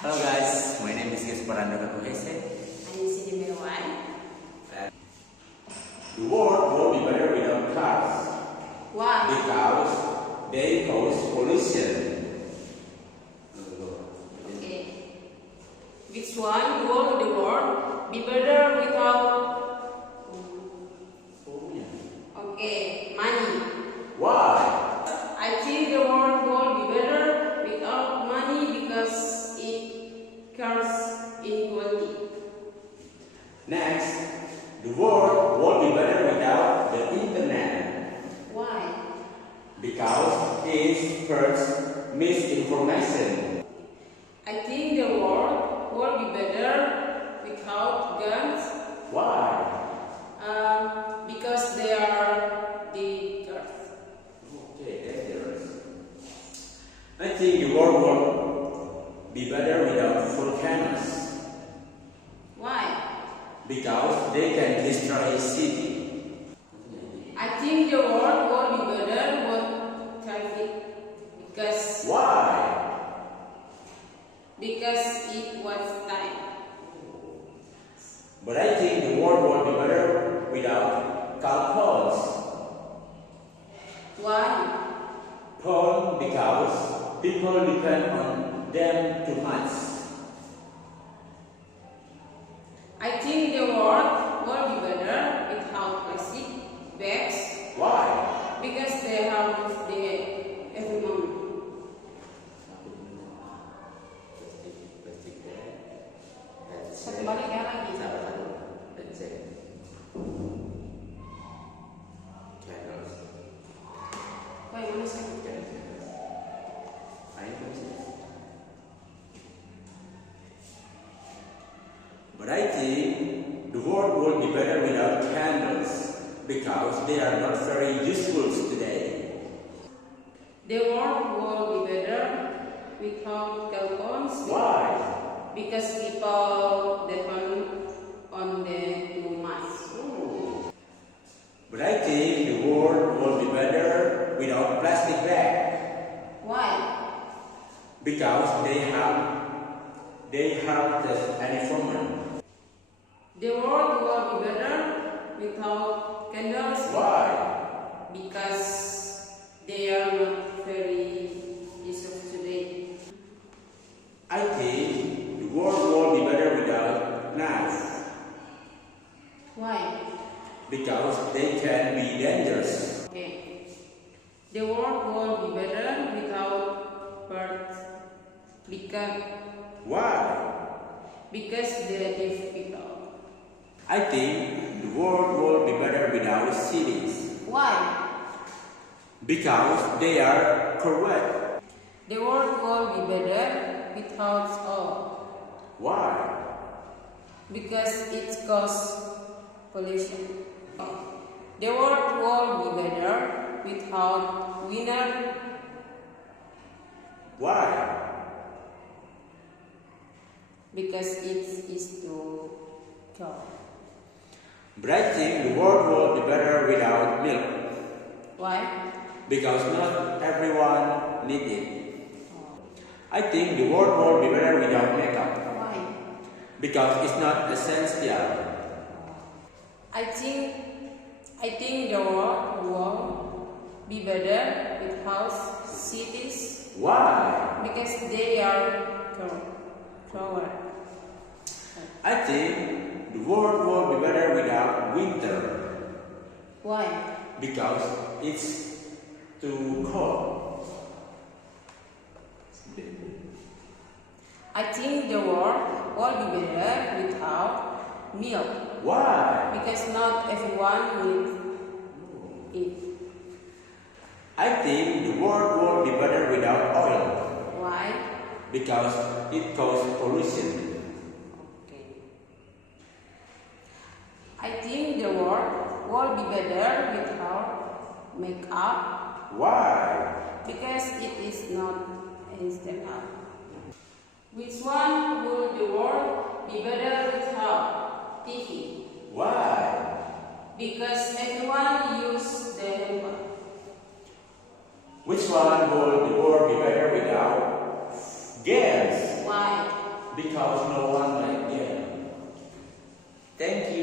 Hello guys, my name is Gisparando Kakuhese. I'm Cindy Mewan. The world will be better without cars Why? because they cause pollution. Okay. Which one will the world be better without? Okay, money. Why? I think the world will be better without money because it comes inequality. Next, the world will be better without the internet Why? because it spreads misinformation. I think the world will be better without guns. Why? Because they are dangerous. Okay, dangerous. I think the world will be better without volcanoes Why? because they can destroy a city. I think the world will be better with traffic because Why? it was time. But I think the world will be better without calcols. Why? Porn because people depend on them too much. I think the world will be better without plastic bags Why? because they have the every moment. Satu balik ya lagi. Wah, yang mana sekarang? But I think the world will be better without candles because they are not very useful today. The world will be better without cell phones Why? because people depend on them too much. But I think the world will be better without plastic bag Why? because they have the environment. The world will be better without candles Why? because they are not very useful today. I think the world will be better without knives Why? because they can be dangerous. Okay. The world will be better without birds Why? because they are difficult. I think the world will be better without cities Why? because they are correct. The world will be better without all Why? because it causes pollution. The world will be better without winter Why? because it is too cold. But I think the world will be better without milk Why? because not everyone needs it. I think the world will be better without makeup Why? because it's not essential. I think the world will be better without cities Why? because they are closer. I think the world will be better without winter Why? because it's too cold. I think the world will be better without milk Why? because not everyone needs it. I think the world will be better without oil Why? because it causes pollution. Okay. I think the world will be better without makeup Why? because it is not instant. Which one would the world be better without? TV. Why? Because everyone use the handphone. Which one would the world be better without? Games. Why? because no one like them. Thank you.